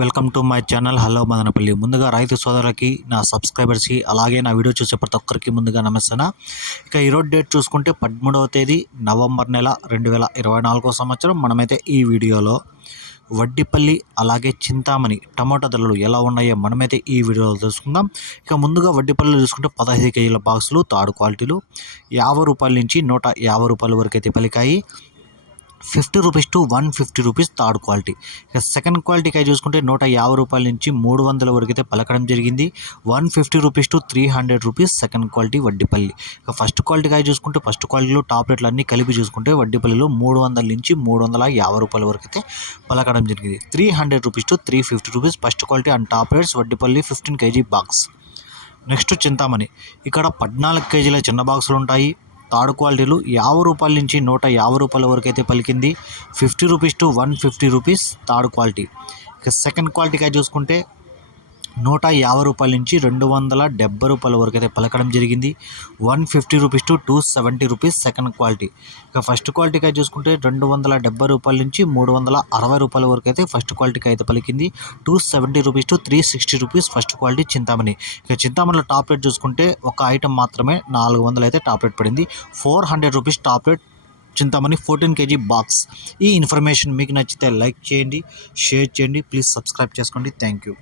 Welcome to my channel. Hello Madanapalle. ముందుగా రైతు సోదరులకి నా సబ్స్క్రైబర్స్కి అలాగే నా వీడియో చూసే ప్రతి ఒక్కరికి ముందుగా నమస్తాను? ఇక ఈరోజు డేట్ చూసుకుంటే పదమూడవ తేదీ నవంబర్ నెల రెండు వేల ఇరవై నాలుగో సంవత్సరం. మనమైతే ఈ వీడియోలో వడ్డిపల్లి అలాగే చింతామణి టమాటా ధరలు ఎలా ఉన్నాయో మనమైతే ఈ వీడియోలో తెలుసుకుందాం. ఇక ముందుగా వడ్డిపల్లి చూసుకుంటే పదహైదు కేజీల బాక్సులు తాడు క్వాలిటీలు యాభై రూపాయల నుంచి నూట యాభై రూపాయల వరకు అయితే పలికాయి. Fifty rupees to one fifty rupees third quality. ఇక సెకండ్ క్వాలిటీకి అయితే చూసుకుంటే నూట యాభై రూపాయల నుంచి మూడు వందల వరకు అయితే పలకడం జరిగింది. One fifty rupees to three hundred rupees second quality Vaddipalli. ఇక ఫస్ట్ క్వాలిటీకి అయితే చూసుకుంటే ఫస్ట్ క్వాలిటీలో టాప్ రేట్లు అన్నీ కలిపి చూసుకుంటే వడ్డీపల్లిలో మూడు వందల నుంచి మూడు వందల యాభై రూపాయల వరకు అయితే పలకడం జరిగింది. Three hundred rupees to three fifty rupees first quality and top rates Vaddipalli fifteen KG box. Next Chintamani. ఇక్కడ పద్నాలుగు కేజీల చిన్న బాక్సులు ఉంటాయి. తాడు క్వాలిటీలు యాభై రూపాయల నుంచి నూట యాభై రూపాయల వరకు అయితే పలికింది. Fifty rupees to one fifty rupees third quality. ఇక సెకండ్ క్వాలిటీగా చూసుకుంటే నూట యాభై రూపాయల నుంచి రెండు వందల డెబ్బై రూపాయల వరకు అయితే పలకడం జరిగింది. One fifty rupees to two seventy rupees second quality. ఇక ఫస్ట్ క్వాలిటీకి అయితే చూసుకుంటే రెండు వందల డెబ్బై రూపాయల నుంచి మూడు వందల అరవై రూపాయల వరకు అయితే ఫస్ట్ క్వాలిటీకి అయితే పలికింది. Two seventy rupees to three sixty rupees first quality Chintamani. ఇక చింతామణిలో టాప్ రేట్ చూసుకుంటే ఒక ఐటెం మాత్రమే నాలుగు వందలు అయితే టాప్ రేట్ పడింది. Four hundred rupees top rate Chintamani fourteen KG box. ఈ ఇన్ఫర్మేషన్ మీకు నచ్చితే లైక్ చేయండి షేర్ చేయండి ప్లీజ్ సబ్స్క్రైబ్ చేసుకోండి. Thank you.